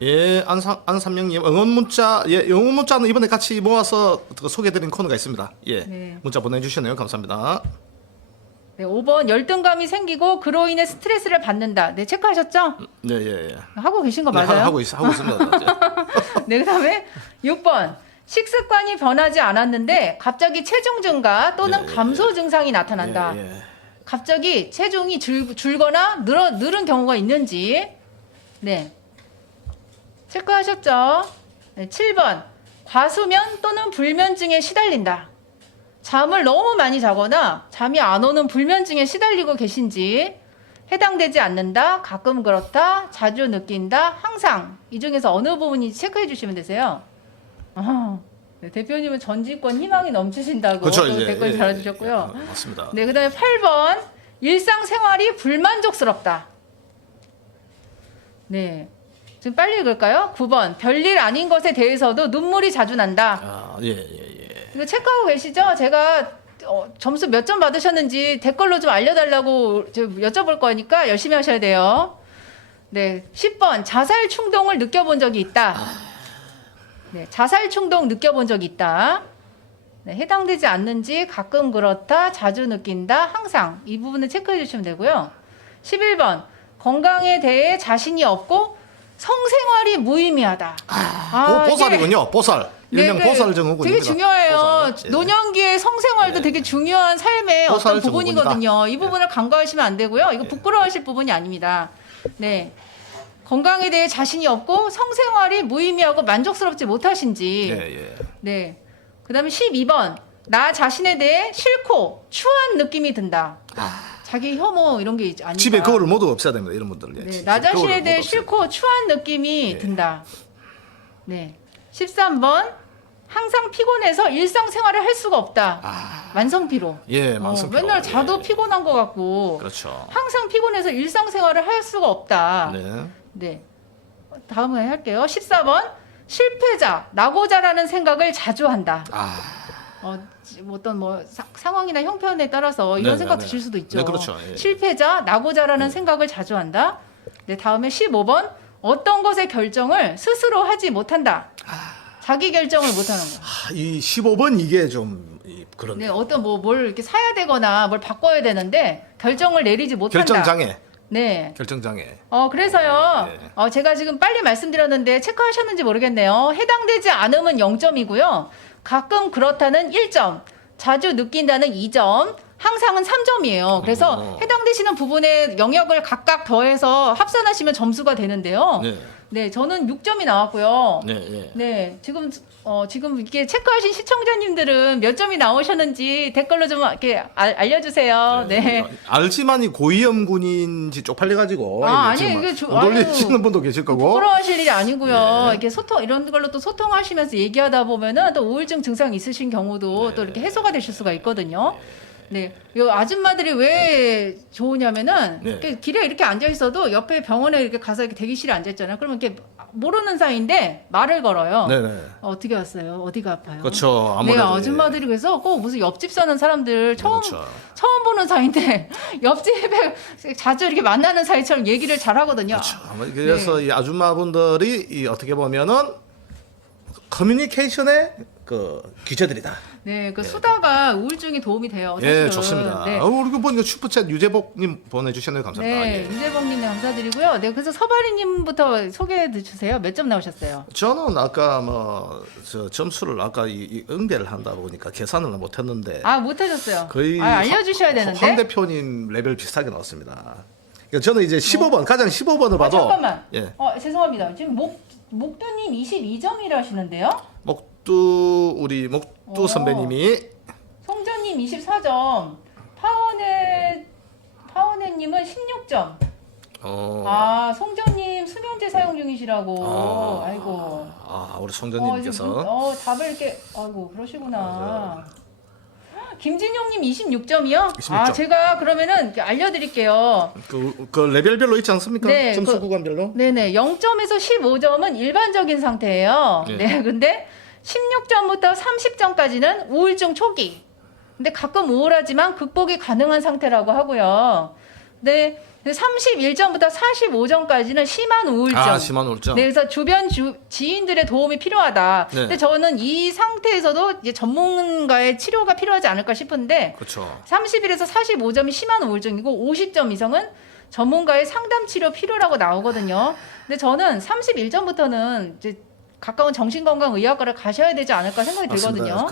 예, 안삼영님 응원 문자, 예, 응원 문자는 이번에 같이 모아서 소개드린 코너가 있습니다. 예, 네. 문자 보내주셨네요. 감사합니다. 네, 5번 열등감이 생기고 그로 인해 스트레스를 받는다. 네, 체크하셨죠? 네, 예, 예. 하고 계신 거 네, 맞아요? 하고 있습니다. 네, 그다음에 6번 식습관이 변하지 않았는데 갑자기 체중 증가 또는 예, 예, 감소 증상이 나타난다. 예, 예. 갑자기 체중이 줄거나 늘은 경우가 있는지. 네. 체크하셨죠? 네, 7번 과수면 또는 불면증에 시달린다. 잠을 너무 많이 자거나 잠이 안 오는 불면증에 시달리고 계신지. 해당되지 않는다, 가끔 그렇다, 자주 느낀다, 항상. 이 중에서 어느 부분인지 체크해 주시면 되세요. 네, 대표님은 전지권 희망이 넘치신다고 그렇죠, 또 예, 댓글 예, 달아주셨고요. 예, 맞습니다. 네, 그다음에 8번 일상생활이 불만족스럽다. 네, 지금 빨리 읽을까요? 9번 별일 아닌 것에 대해서도 눈물이 자주 난다. 아, 예, 예, 예. 이거 체크하고 계시죠? 제가 점수 몇 점 받으셨는지 댓글로 좀 알려달라고 좀 여쭤볼 거니까 열심히 하셔야 돼요. 네, 10번 자살 충동을 느껴본 적이 있다. 네, 자살 충동 느껴본 적이 있다. 네, 해당되지 않는지 가끔 그렇다, 자주 느낀다, 항상. 이 부분을 체크해 주시면 되고요. 11번 건강에 대해 자신이 없고 성생활이 무의미하다. 보살이군요. 보살. 일명 네, 보살 증후군입니다. 되게 중요해요. 보살. 예. 노년기의 성생활도 네. 되게 중요한 삶의 보살 어떤 부분이거든요. 증후군이다. 이 부분을 간과하시면 안 되고요. 이거 부끄러워하실 부분이 아닙니다. 네. 건강에 대해 자신이 없고 성생활이 무의미하고 만족스럽지 못하신지. 예, 예. 네. 그다음에 12번. 나 자신에 대해 싫고 추한 느낌이 든다. 자기 혐오 이런 게 아니까. 집에 거울을 모두 없애야 됩니다. 이런 분들. 예. 네, 나 자신에 대해 싫고 추한 느낌이 예. 든다. 네. 13번. 항상 피곤해서 일상생활을 할 수가 없다. 만성 피로. 예, 만성 피로. 맨날 자도 예. 피곤한 것 같고 그렇죠. 항상 피곤해서 일상생활을 할 수가 없다. 네. 네. 다음에 할게요. 14번. 실패자, 낙오자라는 생각을 자주 한다. 어떤 상황이나 형편에 따라서 이런 네, 생각 네, 드실 네. 수도 있죠. 네, 그렇죠. 예. 실패자, 낙오자라는 생각을 자주 한다. 네, 다음에 15번. 어떤 것의 결정을 스스로 하지 못한다. 자기 결정을 못하는 거. 이 15번 이게 좀 그런 네, 어떤 뭘 이렇게 사야 되거나 뭘 바꿔야 되는데 결정을 내리지 못한다. 결정 장애. 네. 결정 장애. 그래서요. 네. 제가 지금 빨리 말씀드렸는데 체크하셨는지 모르겠네요. 해당되지 않으면 0점이고요. 가끔 그렇다는 1점, 자주 느낀다는 2점, 항상은 3점이에요. 그래서 해당되시는 부분에 영역을 각각 더해서 합산하시면 점수가 되는데요. 네. 네, 저는 6점이 나왔고요. 네, 예. 네, 지금 이렇게 체크하신 시청자님들은 몇 점이 나오셨는지 댓글로 좀 이렇게 알려주세요. 네. 알지만이 고위험군인지 쪽팔려가지고 아니에요. 이게 놀리시는 분도 계실 거고. 부끄러워하실 일이 아니고요. 네. 이렇게 이런 걸로 또 소통하시면서 얘기하다 보면은 또 우울증 증상 있으신 경우도 또 이렇게 해소가 되실 수가 있거든요. 네, 요 아줌마들이 왜 좋으냐면은 네. 이렇게 길에 이렇게 앉아 있어도 옆에 병원에 이렇게 가서 이렇게 대기실에 앉아 있잖아요. 그러면 이렇게 모르는 사이인데 말을 걸어요. 네네. 어떻게 왔어요? 어디가 아파요? 그렇죠. 네, 아무래도 아줌마들이 그래서 꼭 무슨 옆집 사는 사람들 처음 그렇죠. 보는 사이인데 옆집에 자주 이렇게 만나는 사이처럼 얘기를 잘 하거든요. 그렇죠. 그래서 네. 이 아줌마분들이 이 어떻게 보면은 커뮤니케이션의 그 기재들이다. 네, 그 수다가 우울증에 도움이 돼요. 사실은. 예, 좋습니다. 네. 우리 보니까 슈퍼챗 유재복님 보내주셨네요. 감사합니다. 네, 예. 유재범님 감사드리고요. 네, 그래서 서바리님부터 소개해 주세요. 몇 점 나오셨어요? 저는 아까 뭐 저 점수를 아까 이 응대를 한다 보니까 계산을 못했는데 아, 못하셨어요. 거의 알려주셔야 되는데. 황 대표님 레벨 비슷하게 나왔습니다. 그러니까 저는 이제 15번 가장 15번을 봐도 잠깐만. 예. 죄송합니다. 지금 목두님 22점이라 하시는데요. 우리 목두 선배님이 송전님 24점. 파워넷님은 16점. 송전님 수면제 사용 중이시라고. 아이고. 우리 송전님께서 답을 이렇게. 아이고, 그러시구나. 김진용님 26점이요? 26점. 제가 그러면은 알려드릴게요. 그 레벨별로 있지 않습니까? 네, 점수 구간별로. 네네. 0점에서 15점은 일반적인 상태예요. 네. 네. 근데 16점부터 30점까지는 우울증 초기. 근데 가끔 우울하지만 극복이 가능한 상태라고 하고요. 네. 31점부터 45점까지는 심한 우울증. 심한 우울증. 네, 그래서 주변 지인들의 도움이 필요하다. 네. 근데 저는 이 상태에서도 이제 전문가의 치료가 필요하지 않을까 싶은데 그렇죠. 31에서 45점이 심한 우울증이고 50점 이상은 전문가의 상담 치료 필요라고 나오거든요. 근데 저는 31점부터는 이제 가까운 정신건강의학과를 가셔야 되지 않을까 생각이 들거든요.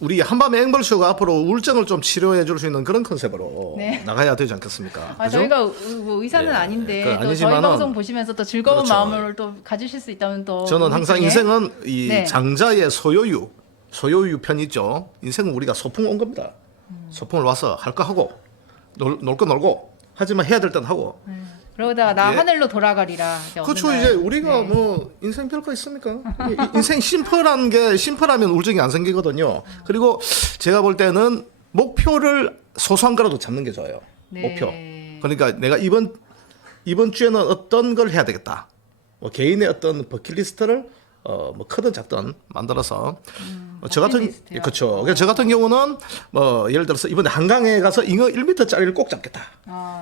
우리 한밤의 앵벌쇼가 앞으로 우울증을 좀 치료해 줄 수 있는 그런 컨셉으로 네. 나가야 되지 않겠습니까? 그죠? 저희가 의사는 예, 아닌데 그 또 저희 아니지만은- 방송 보시면서 또 즐거운 그렇죠. 마음을 또 가지실 수 있다면 또 저는 항상 우울증에- 인생은 이 네. 장자의 소요유 편 있죠. 인생은 우리가 소풍 온 겁니다. 소풍을 와서 할 거 하고 놀 거 놀고 하지만 해야 될 땐 하고. 그러다 나 예. 하늘로 돌아가리라. 그렇죠. 어느 날. 이제 우리가 네. 뭐 인생 별거 있습니까? 인생 심플하면 우울증이 안 생기거든요. 그리고 제가 볼 때는 목표를 소소한 거라도 잡는 게 좋아요. 네. 목표. 그러니까 내가 이번 주에는 어떤 걸 해야 되겠다. 뭐 개인의 어떤 버킷리스트를 뭐 크든 작든 만들어서 저 같은 버킷리스트요? 그렇죠. 그래서 저 같은 경우는 뭐 예를 들어서 이번에 한강에 가서 잉어 1m짜리를 꼭 잡겠다.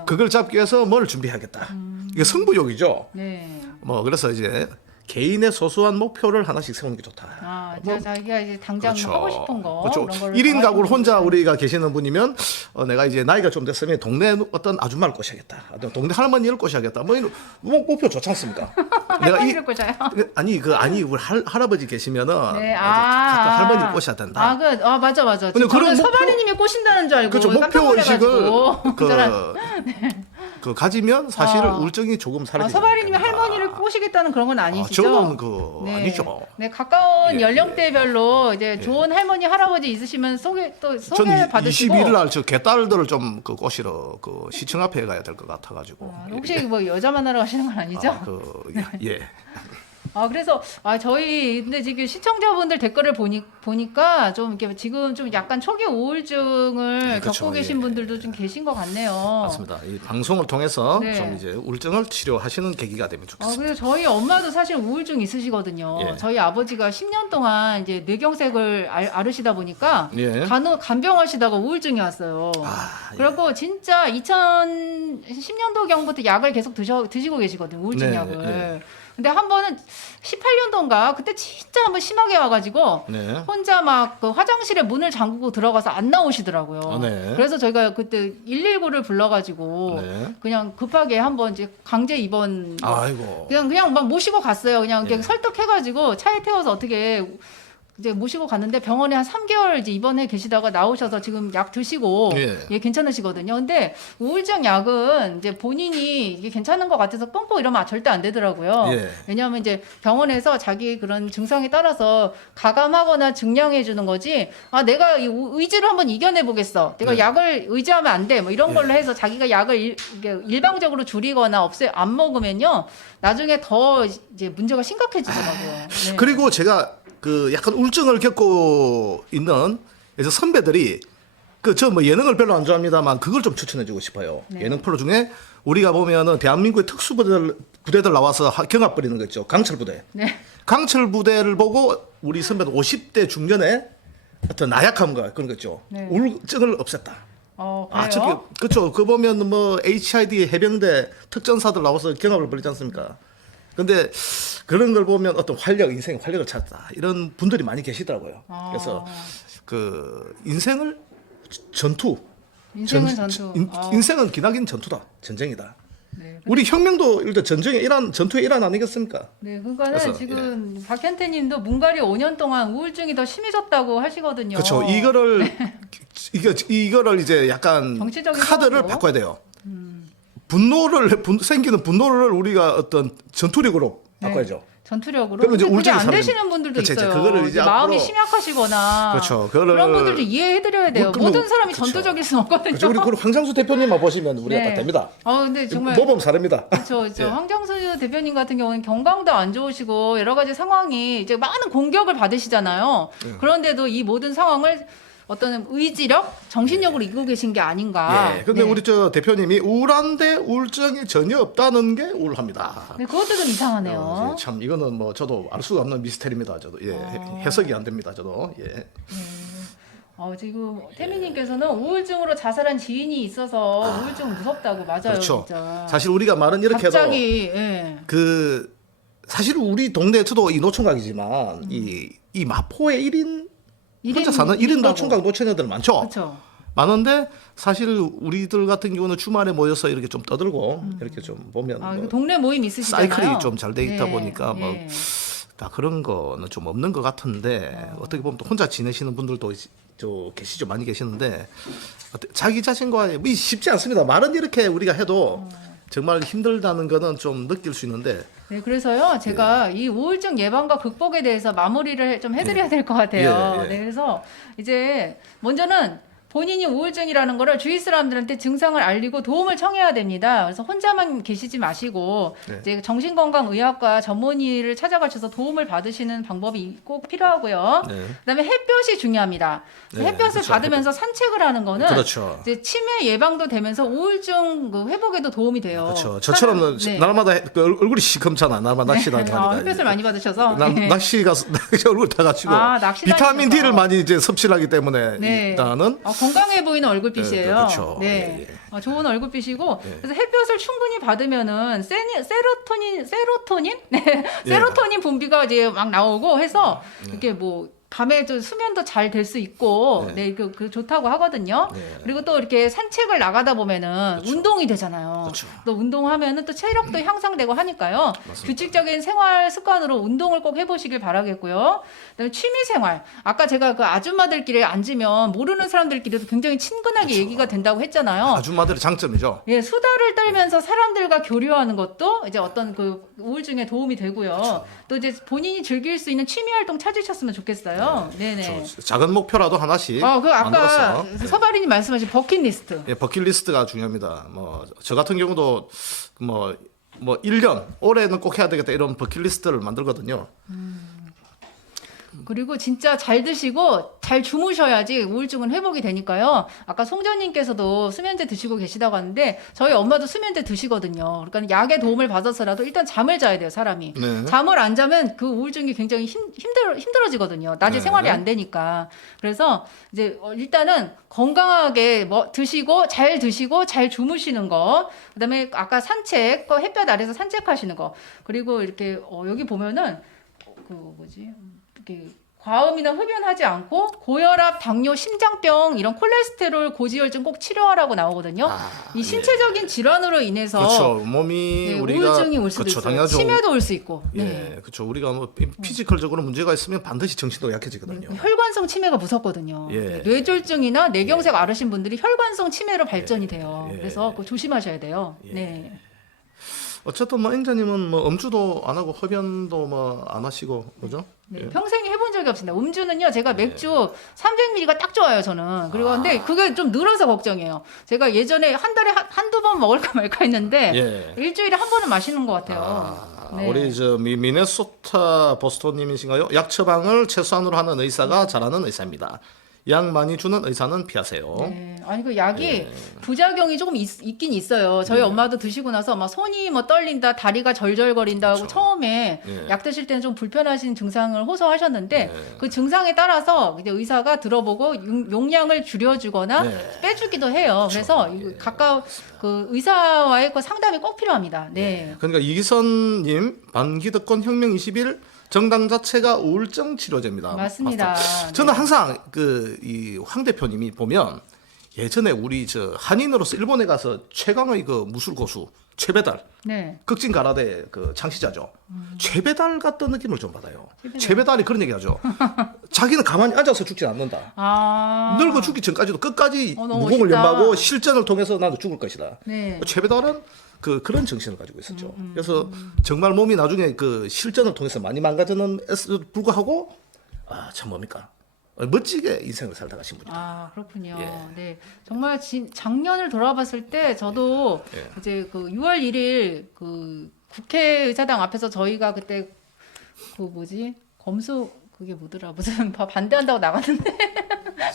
그걸 잡기 위해서 뭘 준비하겠다. 이게 승부욕이죠. 네. 뭐 그래서 이제 개인의 소소한 목표를 하나씩 세우는 게 좋다. 자기가 이제 당장 하고 싶은 거 그렇죠. 그런 거를 1인 가구를 하시는 혼자 거죠. 우리가 계시는 분이면 내가 이제 나이가 좀 됐으면 동네 어떤 아줌마를 꼬셔야겠다. 동네 할머니를 꼬셔야겠다. 뭐 이런 목표 좋지 않습니까? 할머니를 꼬셔요? 아니 우리 할아버지 계시면은 네, 가끔 할머니를 꼬셔야 된다. 맞아. 근데 저는 그런 서바리님이 꼬신다는 줄 알고 그렇죠. 깜짝 목표 의식을 놀라가지고. 그 가지면 사실 우울증이 조금 사라지죠. 서바리님이 할머니를 꼬시겠다는 그런 건 아니시죠? 저는 아니죠. 아니죠. 네, 가까운 예, 연령대별로 이제 좋은 할머니 할아버지 있으시면 소개 저는 받으시고. 21일 날 저 개딸들을 좀 꼬시러 그 시청 앞에 가야 될 것 같아가지고. 혹시 뭐 여자 만나러 가시는 건 아니죠? 예. 그래서 저희 근데 지금 시청자분들 댓글을 보니까 좀 이렇게 지금 좀 약간 초기 우울증을 그렇죠. 겪고 계신 분들도 좀 계신 것 같네요. 맞습니다. 이 방송을 통해서 네. 좀 이제 우울증을 치료하시는 계기가 되면 좋겠습니다. 그래서 저희 엄마도 사실 우울증 있으시거든요. 예. 저희 아버지가 10년 동안 이제 뇌경색을 앓으시다 보니까 예. 간병하시다가 우울증이 왔어요. 예. 그래갖고 진짜 2010년도 경부터 약을 계속 드시고 계시거든요. 우울증 네, 약을. 네. 근데 한 번은 18년도인가 그때 진짜 한번 심하게 와가지고 네. 혼자 막 그 화장실에 문을 잠그고 들어가서 안 나오시더라고요. 네. 그래서 저희가 그때 119를 불러가지고 네. 그냥 급하게 한번 이제 강제 입원 아이고. 그냥 막 모시고 갔어요. 그냥 예. 설득해가지고 차에 태워서 어떻게 이제 모시고 갔는데 병원에 한 3개월 이제 입원해 계시다가 나오셔서 지금 약 드시고 예. 괜찮으시거든요. 근데 우울증 약은 이제 본인이 이게 괜찮은 것 같아서 뻥뻥 이러면 절대 안 되더라고요. 예. 왜냐하면 이제 병원에서 자기 그런 증상에 따라서 가감하거나 증량해 주는 거지. 내가 이 의지를 한번 이겨내 보겠어. 내가 네. 약을 의지하면 안 돼. 뭐 이런 걸로 해서 자기가 약을 이게 일방적으로 줄이거나 안 먹으면요. 나중에 더 이제 문제가 심각해지더라고요. 네. 그리고 제가 그 약간 우울증을 겪고 있는 그래서 선배들이 그 저 뭐 예능을 별로 안 좋아합니다만 그걸 좀 추천해주고 싶어요. 네. 예능 프로 중에 우리가 보면은 대한민국의 특수부대들 나와서 경합 벌이는 거 있죠. 강철부대. 네. 강철부대를 보고 우리 선배는 50대 중년에 어떤 나약함과 그런 거 있죠. 네. 우울증을 없앴다. 그래요? 저기 그렇죠. 그 보면 뭐 HID 해병대 특전사들 나와서 경합을 벌이지 않습니까? 근데 그런 걸 보면 어떤 활력, 인생의 활력을 찾다 이런 분들이 많이 계시더라고요. 그래서 그 인생을 전투, 인생은 전투. 인생은 기나긴 전투다, 전쟁이다. 네. 우리 혁명도 일단 전쟁의 일환, 전투의 일환 아니겠습니까? 네, 그러니까는 그래서, 지금 박현태님도 문갈이 5년 동안 우울증이 더 심해졌다고 하시거든요. 그렇죠. 이거를 이제 약간 정치적인 카드를 상황으로? 바꿔야 돼요. 생기는 분노를 우리가 어떤 전투력으로 바꿔야죠. 전투력으로. 그러면 이제 근데 그게 우울증이 안 사라지는 되시는 분들도 그치, 있어요. 그거를 이제 마음이 앞으로- 심약하시거나 그렇죠. 그런 분들도 이해해드려야 돼요. 그러면- 모든 사람이 그렇죠. 전투적일 수는 없거든요. 그렇죠. 우리 황장수 대표님만 보시면 우리가 네. 다 됩니다. 근데 정말 모범 사례입니다. 그렇죠. 예. 황정수 대표님 같은 경우는 경강도 안 좋으시고 여러 가지 상황이 이제 많은 공격을 받으시잖아요. 예. 그런데도 이 모든 상황을 어떤 의지력, 정신력으로 이기고 계신 게 아닌가. 예. 근데 네. 우리 저 대표님이 우울한데 우울증이 전혀 없다는 게 우울합니다. 네, 그것도 좀 이상하네요. 예, 참 이거는 뭐 저도 알 수가 없는 미스테리입니다. 저도 해석이 안 됩니다. 저도 예. 지금 태민님께서는 우울증으로 자살한 지인이 있어서 우울증 무섭다고 맞아요. 그렇죠. 진짜. 사실 우리가 말은 이렇게 해도 갑자기 예. 그 사실 우리 동네 저도 이 노총각이지만 이 마포의 1인 혼자 사는 1인 노총각 노처녀들 많죠. 그렇죠. 많은데 사실 우리들 같은 경우는 주말에 모여서 이렇게 좀 떠들고 이렇게 좀 보면 이거 뭐 동네 모임 있으시잖아요. 사이클이 좀 잘 돼 있다 예, 보니까 뭐 예. 다 그런 거는 좀 없는 것 같은데 어떻게 보면 또 혼자 지내시는 분들도 계시죠. 많이 계시는데 자기 자신과의 뭐 쉽지 않습니다. 말은 이렇게 우리가 해도 정말 힘들다는 거는 좀 느낄 수 있는데 네, 그래서요, 제가 예. 이 우울증 예방과 극복에 대해서 마무리를 좀 해드려야 될 것 같아요. 예, 예. 네, 그래서 이제 먼저는 본인이 우울증이라는 거를 주위 사람들한테 증상을 알리고 도움을 청해야 됩니다. 그래서 혼자만 계시지 마시고 네. 이제 정신건강의학과 전문의를 찾아가셔서 도움을 받으시는 방법이 꼭 필요하고요. 네. 그다음에 햇볕이 중요합니다. 네, 햇볕을 그렇죠. 받으면서 산책을 하는 거는 그렇죠. 이제 치매 예방도 되면서 우울증 그 회복에도 도움이 돼요. 그렇죠. 저처럼 네. 날마다 그 얼굴이 시커멓잖아. 날마다 낚시 다니니까. 햇볕을 많이 받으셔서. 네. 낚시 가서 얼굴 다 갖추고 낚시 비타민 다니셔서. D를 많이 이제 섭취를 하기 때문에 네. 일단은 건강해 보이는 얼굴빛이에요. 네, 그렇죠. 네. 예, 좋은 얼굴빛이고 예. 그래서 햇볕을 충분히 받으면은 세로토닌 네. 세로토닌 분비가 이제 막 나오고 해서 이렇게 뭐 밤에 좀 수면도 잘 될 수 있고 네, 그 좋다고 하거든요. 네. 그리고 또 이렇게 산책을 나가다 보면은 운동이 되잖아요. 그렇죠. 또 운동하면은 또 체력도 향상되고 하니까요. 규칙적인 생활 습관으로 운동을 꼭 해보시길 바라겠고요. 그다음에 취미 생활. 아까 제가 그 아줌마들끼리 앉으면 모르는 사람들끼리도 굉장히 친근하게 얘기가 된다고 했잖아요. 아줌마들의 장점이죠. 예, 수다를 떨면서 사람들과 교류하는 것도 이제 어떤 그 우울증에 도움이 되고요. 또 이제 본인이 즐길 수 있는 취미 활동 찾으셨으면 좋겠어요. 네네. 작은 목표라도 하나씩 그 아까 만들어서 서바리님 말씀하신 버킷리스트. 예, 버킷리스트가 중요합니다. 뭐 저 같은 경우도 뭐 1년 올해는 꼭 해야 되겠다 이런 버킷리스트를 만들거든요. 그리고 진짜 잘 드시고 잘 주무셔야지 우울증은 회복이 되니까요. 아까 송전님께서도 수면제 드시고 계시다고 하는데 저희 엄마도 수면제 드시거든요. 그러니까 약의 도움을 받아서라도 일단 잠을 자야 돼요, 사람이. 네. 잠을 안 자면 그 우울증이 굉장히 힘들어지거든요. 낮에 네. 생활이 안 되니까. 그래서 이제 일단은 건강하게 드시고 잘 주무시는 거. 그다음에 아까 산책, 햇볕 아래서 산책하시는 거. 그리고 이렇게 여기 보면은 이렇게 과음이나 흡연하지 않고 고혈압, 당뇨, 심장병 이런 콜레스테롤, 고지혈증 꼭 치료하라고 나오거든요. 이 신체적인 질환으로 인해서 그렇죠. 몸이 우리가 우울증이 올 수도 그렇죠. 있어요. 당연하죠. 치매도 올 수 있고. 예, 네. 그렇죠. 우리가 뭐 피지컬적으로 문제가 있으면 반드시 정신도 약해지거든요. 혈관성 치매가 무섭거든요. 예. 뇌졸중이나 뇌경색 앓으신 분들이 혈관성 치매로 발전이 돼요. 예. 그래서 그거 조심하셔야 돼요. 예. 네. 어쨌든 뭐 인자님은 뭐 음주도 안 하고 흡연도 뭐 안 하시고 그죠? 네, 예. 평생에 해본 적이 없습니다. 음주는요, 제가 맥주 300ml가 딱 좋아요, 저는. 그리고 근데 그게 좀 늘어서 걱정이에요. 제가 예전에 한 달에 한두 번 먹을까 말까 했는데, 예. 일주일에 한 번은 마시는 것 같아요. 네. 우리 저 미네소타 보스턴님이신가요? 약 처방을 최소한으로 하는 의사가 잘하는 의사입니다. 약 많이 주는 의사는 피하세요. 네. 아니 그 약이 예. 부작용이 조금 있긴 있어요. 저희 엄마도 드시고 나서 막 손이 뭐 떨린다, 다리가 절절거린다 하고 그렇죠. 처음에 예. 약 드실 때는 좀 불편하신 증상을 호소하셨는데 예. 그 증상에 따라서 이제 의사가 들어보고 용량을 줄여주거나 예. 빼주기도 해요. 그래서 예. 이거 가까운 그 의사와의 그 상담이 꼭 필요합니다. 네. 그러니까 이기선님 반기득권 혁명 20일 정당 자체가 우울증 치료제입니다. 맞습니다. 저는 네. 항상 그 이 황 대표님이 보면 예전에 우리 저 한인으로서 일본에 가서 최강의 그 무술 고수 최배달 네. 극진 가라데 그 창시자죠. 최배달 같은 느낌을 좀 받아요. 최배달. 최배달이 그런 얘기하죠. 자기는 가만히 앉아서 죽지 않는다. 아. 늙어 죽기 전까지도 끝까지 너무 무공을 멋있다. 연마하고 실전을 통해서 나도 죽을 것이다. 네. 최배달은 그런 정신을 가지고 있었죠. 그래서 정말 몸이 나중에 그 실전을 통해서 많이 망가졌는에도 불구하고 참 뭡니까 멋지게 인생을 살다 가신 분이다. 아 그렇군요. 예. 네, 정말 작년을 돌아봤을 때 저도 예. 이제 그 6월 1일 그 국회의사당 앞에서 저희가 그때 그 뭐지 검수 그게 뭐더라 무슨 반대한다고 나갔는데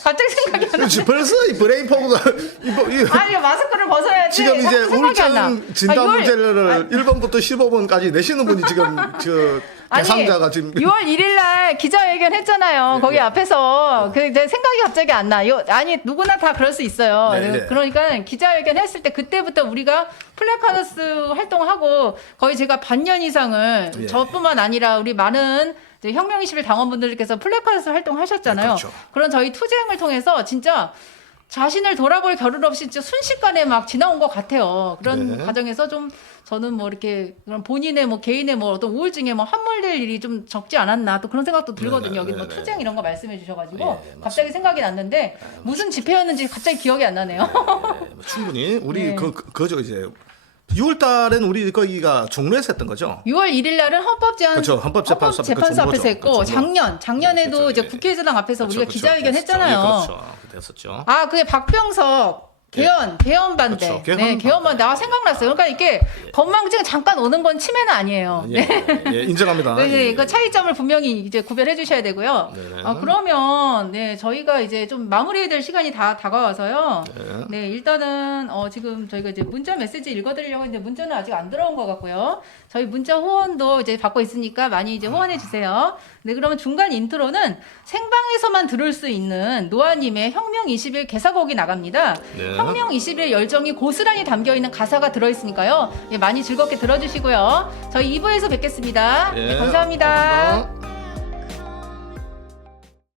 갑자기 생각이 안 나. 그렇지, 벌써 이 브레인 포그가 아니 마스크를 벗어야지. 지금 이제 생각이 안 나. 우울증 진단 문제를 1번부터 15번까지 내시는 분이 지금 저 대상자가 지금 6월 1일 날 기자회견 했잖아요. 네, 거기 네. 앞에서 그 이제 생각이 갑자기 안 나. 아니 누구나 다 그럴 수 있어요. 네, 네. 그러니까 기자회견 했을 때 그때부터 우리가 플래카더스 활동하고 거의 제가 반년 이상을 예. 저뿐만 아니라 우리 많은 이제 혁명 20일 당원분들께서 플래카더스 활동하셨잖아요. 네, 그렇죠. 그런 저희 투쟁을 통해서 진짜 자신을 돌아볼 겨를 없이 진짜 순식간에 막 지나온 것 같아요. 그런 네. 과정에서 좀 저는 뭐 이렇게 그런 본인의 뭐 개인의 뭐 어떤 우울증에 뭐 함몰될 일이 좀 적지 않았나 또 그런 생각도 들거든요. 네, 여기 뭐 네, 투쟁 이런 거 말씀해 주셔가지고 예, 맞습니다. 갑자기 생각이 났는데 무슨 집회였는지 갑자기 기억이 안 나네요. 뭐 충분히 우리 네. 그죠 이제 6월 달에는 우리 거기가 종로에서 했던 거죠. 6월 1일 날은 그렇죠. 헌법재판소 헌법재판소 앞에서 했고 그렇죠. 작년에도 그렇죠. 이제 예. 국회의사당 앞에서 그렇죠, 우리가 그렇죠. 기자회견 됐었죠. 했잖아요. 예, 그렇죠. 됐었죠. 아, 그게 박병석 개헌 반대. 그렇죠. 개헌 네, 개헌 반대. 아, 생각났어요. 그러니까 이게 건망증 잠깐 오는 건 치매는 아니에요. 예, 예, 인정합니다. 네, 예, 예. 그 차이점을 분명히 이제 구별해 주셔야 되고요. 네. 그러면 네, 저희가 이제 좀 마무리해야 될 시간이 다 다가와서요. 네. 네, 일단은 지금 저희가 이제 문자 메시지 읽어드리려고 했는데 문자는 아직 안 들어온 것 같고요. 저희 문자 후원도 이제 받고 있으니까 많이 이제 후원해 주세요. 네, 그러면 중간 인트로는 생방에서만 들을 수 있는 노아님의 혁명 20일 개사곡이 나갑니다. 네. 혁명 20일 열정이 고스란히 담겨 있는 가사가 들어있으니까요. 예, 많이 즐겁게 들어주시고요. 저희 2부에서 뵙겠습니다. 예, 네, 감사합니다. 감사합니다.